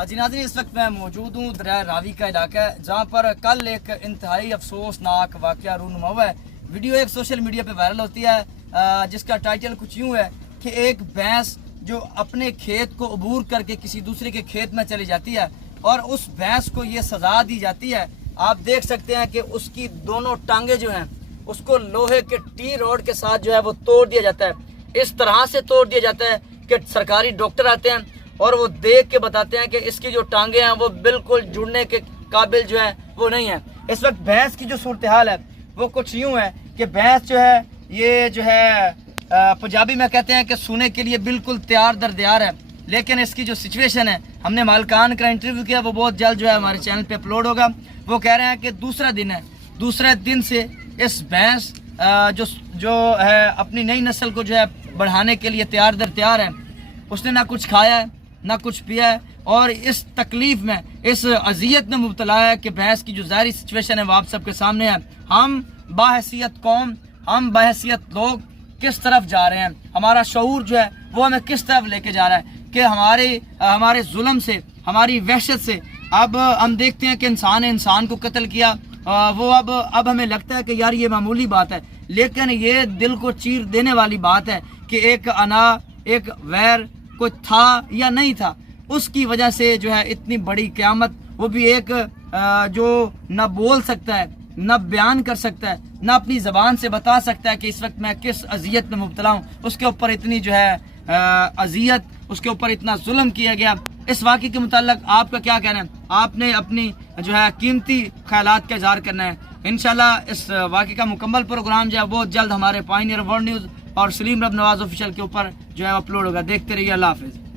जी नाज़रीन, इस वक्त मैं मौजूद हूँ दरिया रावी का इलाका है, जहाँ पर कल एक इंतहाई अफसोसनाक वाक़या रूनुमा हुआ है। वीडियो एक सोशल मीडिया पे वायरल होती है, जिसका टाइटल कुछ यूँ है कि एक भैंस जो अपने खेत को अबूर करके किसी दूसरे के खेत में चली जाती है और उस भैंस को ये सज़ा दी जाती है। आप देख सकते हैं कि उसकी दोनों टांगे जो हैं उसको लोहे के टी रोड के साथ जो है वो तोड़ दिया जाता है। इस तरह से तोड़ दिया जाता है कि सरकारी डॉक्टर आते हैं और वो देख के बताते हैं कि इसकी जो टांगे हैं वो बिल्कुल जुड़ने के काबिल जो है वो नहीं है। इस वक्त भैंस की जो सूरत हाल है वो कुछ यूँ है कि भैंस जो है ये जो है पंजाबी में कहते हैं कि सोने के लिए बिल्कुल तैयार दर तैयार है, लेकिन इसकी जो सिचुएशन है, हमने मालकान का इंटरव्यू किया, वो बहुत जल्द जो है हमारे चैनल पे अपलोड होगा। वो कह रहे हैं कि दूसरा दिन है, दूसरे दिन से इस भैंस जो है अपनी नई नस्ल को जो है बढ़ाने के लिए तैयार दर तैयार है। उसने ना कुछ खाया है ना कुछ पिया है और इस तकलीफ में, इस अजियत में मुब्तला है कि भैंस की जो ज़ाहिरी सिचुएशन है वो आप सबके सामने है। हम बाहैसियत कौम, हम बाहैसियत लोग किस तरफ जा रहे हैं, हमारा शऊर जो है वो हमें किस तरफ लेके जा रहा है कि हमारे जुल्म से, हमारी वहशत से अब हम देखते हैं कि इंसान ने इंसान को कत्ल किया। वो अब हमें लगता है कि यार ये मामूली बात है, लेकिन ये दिल को चीर देने वाली बात है कि एक एक वैर कोई था या नहीं था, उसकी वजह से जो है इतनी बड़ी क़यामत, वो भी एक जो न बोल सकता है, न बयान कर सकता है, न अपनी ज़बान से बता सकता है कि इस वक्त मैं किस अजियत में मुब्तला हूँ, उसके ऊपर इतनी जो है अजियत, उसके ऊपर इतना जुल्म किया गया। इस वाक़े के मुताल्लिक़ आपका क्या कहना है? आपने अपनी जो है कीमती ख्यालात का इज़हार करना है। इंशाल्लाह इस वाक़े का मुकम्मल प्रोग्राम जो है बहुत जल्द हमारे पायनियर वर्ल्ड न्यूज़ और सलीम रब नवाज़ ऑफिशियल के ऊपर जो है अपलोड होगा। देखते रहिए। अल्लाह हाफ़िज़।